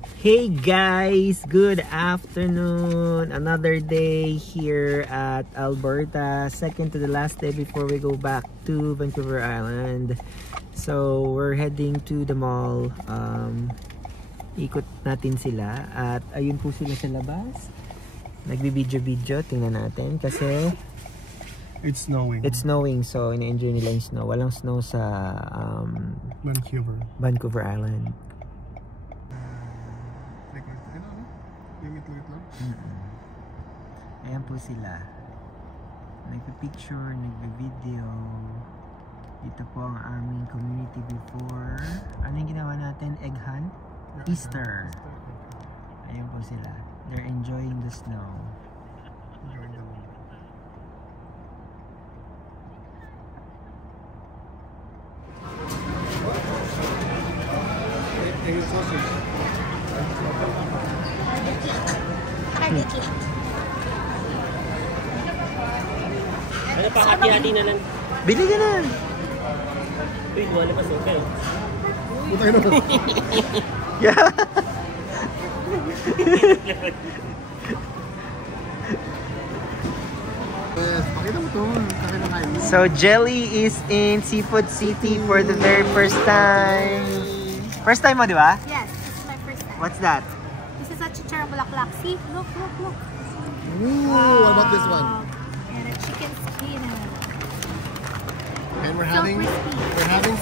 Hey guys, good afternoon. Another day here at Alberta, second to the last day before we go back to Vancouver Island. So we're heading to the mall. Ikot natin sila at ayun po sila sa labas. Nagbibidyo-video, tingnan natin kasi it's snowing. It's snowing, so ina-enjoy nila yung snow. Walang snow sa Vancouver Island. Ayan po sila. Nagpi-picture, nagpi-video. Dito po ang aming community before. Ano yung ginawa natin? Egg hunt? Easter. Ayan po sila. They're enjoying the snow. Enjoying the moment. Ano pa, hati-hati na lang. Bili ka na! Uy, wala pa suka eh. Puta ka naman. Yeah! Yes, pakita mo to. So Jelly is in Seafood City for the very first time. First time mo, di ba? Yes, this is my first time. What's that? This is a chicharong bulaklak. See? Look. Ooh, what about this one? And a chicken skin. And we're So having crispy.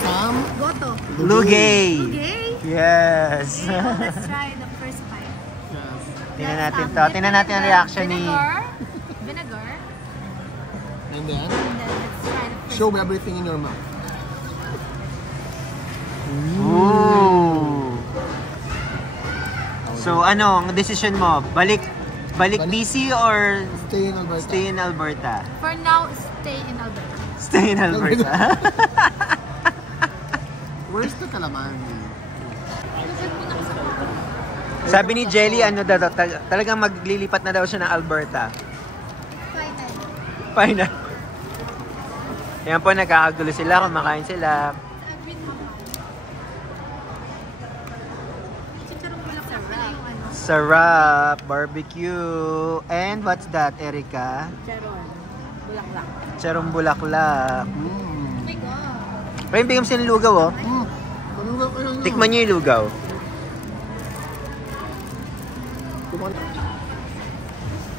some Goto. Lugay! Okay? Yes! Okay, now let's try the first bite. yes. Tingnan Let's natin have to. Tingnan natin ang reaction ni... Vinegar. And then And then let's try the first show everything in your mouth. Ooh! So ano, ang decision mo? Balik BC or Stay in Alberta. stay in Alberta? For now, stay in Alberta. Stay in Alberta. Where's the kalaman? Sabi ni Jelly, ano daw, talagang maglilipat na daw siya ng Alberta. Final. Ayan po, nagkakagulo sila, kumakain sila. Chicharong bulaklak pala yung ano. Sarap, barbecue. And what's that, Erica? Chicharon. Bulaklak. Charong bulaklak. Oh my God. Pero yung bigam sila ng lugaw, oh. Panugaw ko yun. Tikman nyo yung lugaw.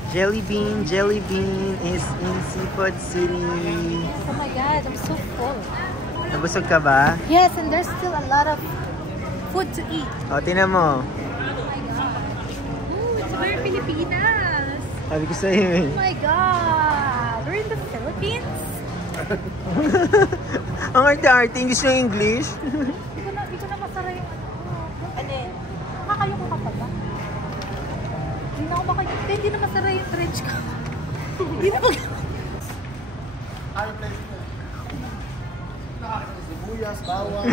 Jelly Bean is in Seafood City. Oh my God, I'm so full. Nabusog ka ba? Yes, and there's still a lot of food to eat. O, tinan mo. Ooh, it's very Pilipinas. Sabi ko sa'yo eh. Oh my God, we're in the Philippines? Ang arte-arte, English na English. Di ko na masara yung ano. Ano yun? Nakakayoko ka pa ba? Hindi na ako makayoko. Hindi na masara yung trench ko. Hindi na mag... Sibuyas, bawang.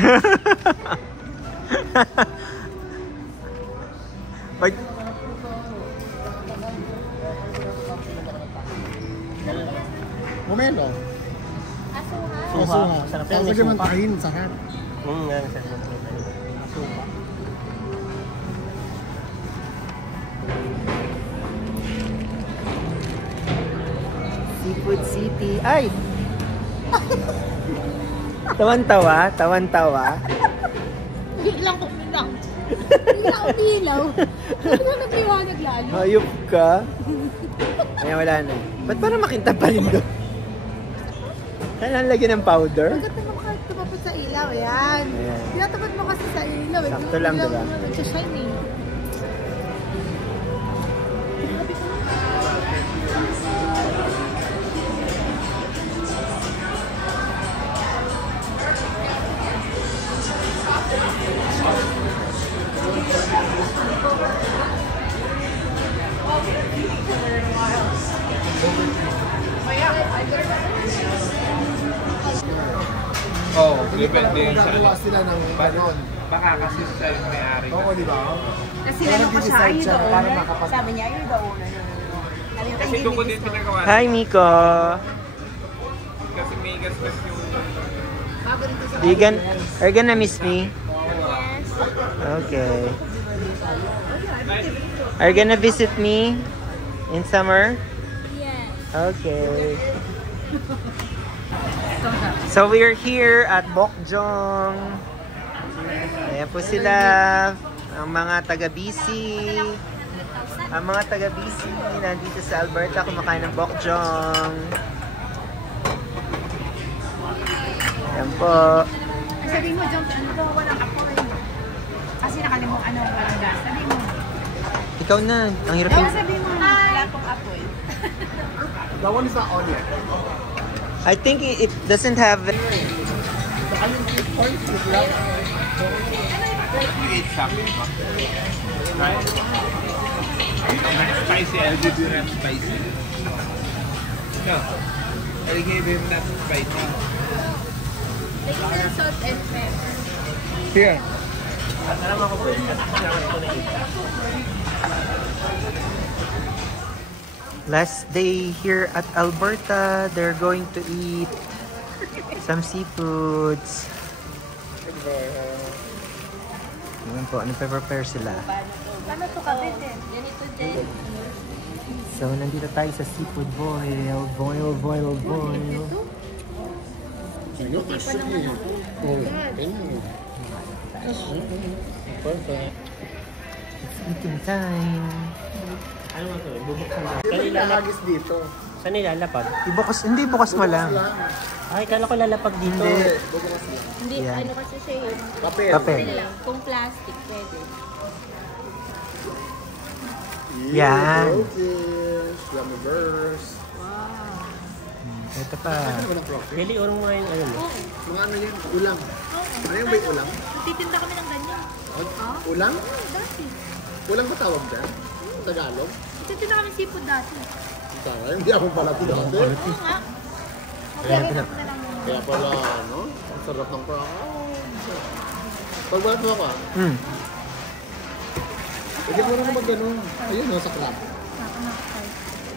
Momelo. Asuhan. Suha. Sarap yan, may Pwede man suka. tahin sa hat. Nga, sarap yan. Suka. Seafood City. Ay! Tawan-tawa. Biglang umilaw. Biglang umilaw. Hindi na nagliwanag lalo. Hayop ka. Ayan, wala na. Ba't parang makintab pa rin doon? Kailangan lagyan ng powder? Pagkat naman kahit tumapot sa ilaw, yan. Ayan. Tinatapat mo kasi sa ilaw. Sakto lang, diba? Nagsashine eh. Oh, Depende yun sa gagawa sila ng ganon. Baka kasi siya yung may-ari. Oo, di ba? Kasi Kaya ano ko siya, are you the para owner? makapag... Sabi niya, you're the owner. Kasi doon ko din pinagawa. Hi, Miko! Kasi may gasgas yung... You gonna miss me? Yes. Okay. Are you gonna visit me in summer? Yes. Okay. So we are here at Bokjong. Ayan po sila, ang mga taga-BC. Ang mga taga-BC nandito sa Alberta kumakain ng Bokjong. Ayan po. Sabi mo, John, ano daw, walang apoy. Kasi nakalimong walang gas. Sabi mo. Ikaw na, ang hirap yung... Sabi mo, wala pong apoy. That one is not on yet. I think it doesn't have... You ate something, huh? Right? You don't have spicy. I'll give you not spicy. No. I'll give him not spicy. Like the salt and pepper. Here. Alam ako po, kasama ko na ito. Last day here at Alberta, they're going to eat some seafoods. Ayan po, nagpe-prepare sila. Ano to kapit eh? Ganito din. So, nandito tayo sa seafood boil. Boil. Perfect. It's eating time. Ano nga to? Bubuksan mo. May nahagis dito. Saan nilalapag? Hindi bukas mo lang. Ay, kala ko lalapag dito. Hindi. Hindi, Yan. ano kasi siya yun. Papel. Papel. Kung plastic, pwede. Yan. Brokis. Yummy burst. Ito pa. Ano ng brokis? Really, orong mga yung ano mo. Mga ano yan? Ulang. Ano yung may ulang? Nagtitinda kami ng ganyan. Ulang? Dati. Ulang ba tawag dyan? Tagalog? Nagtitinda kami seafood dati. Tara, hindi ako pala tinate. Oo nga. Mabalik na lang. Kaya pala, ano? Ang sarap ng pagbalat mo ako ah. Pwede mo naman mag-ganun. Ayun no, sa crab.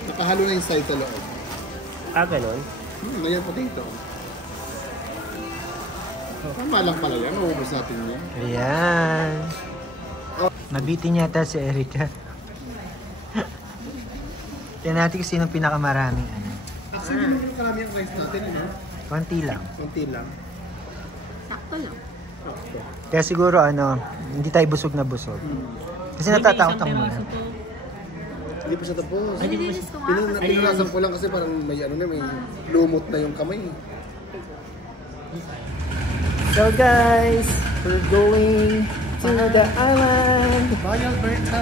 Nakahalo na yung side sa loob. Ah, ganun? Ayan, potato. Tama lang pala yan. Uubos natin yan. Ayan. Nabitin yata si Erica. Tignan natin kung sinong pinakamaraming ano. Actually, hindi mo karami ang rice natin, ano? Konti lang. Konti lang. Sakto lang. Sakto. Kaya siguro ano, hindi tayo busog na busog. Kasi natatakot ako muna. Hindi pa siya tapos. Nililinis ko nga. Pinulasan ko lang kasi parang may ano na, may lumot na yung kamay. So guys, we're going to the island. Bye, Alberta!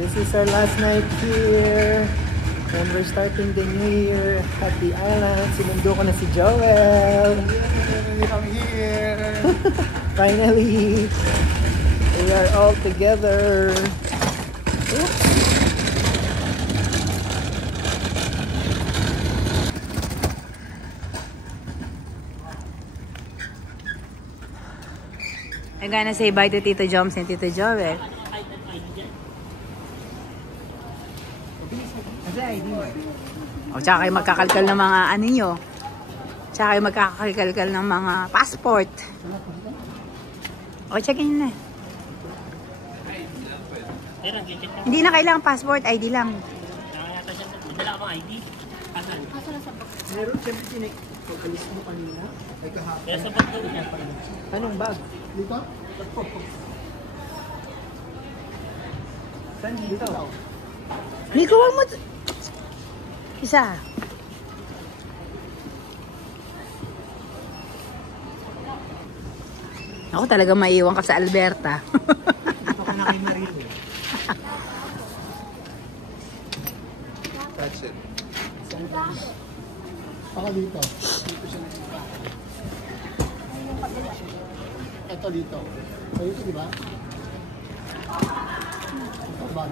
This is our last night here. And we're starting the new year at the island. Sinundo ko na si Joel. I'm here! Finally, we are all together. Oops. I'm gonna say bye to Tito Joms and Tito Joel. O, tsaka kayo magkakalkal ng mga ano nyo. Tsaka kayo magkakalkal ng mga passport. O, check in na. Pero ang gigit na. Hindi na kailangan passport, ID lang. Nakayata siya. Madala ka bang ID? Asan? Meron siyempre pag-alis mo kanina. Ay kahapon. Kaya sa bag daw niya. Anong bag? Dito? Saan dito? Nico, wag mo. Isa. Ako talaga maiiwan ka sa Alberta. Dito ka na kay Marilo. That's it. Baka dito. Dito siya nakita. Ito dito. So, ito di ba? Ito ba?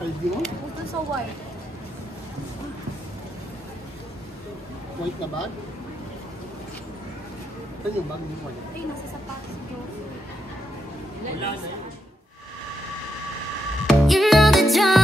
ID mo? Ito sa white. White na bag? Ito yung bag ni white. Ay, nasa sapatos si Josie. Wala na yun. You know the drive.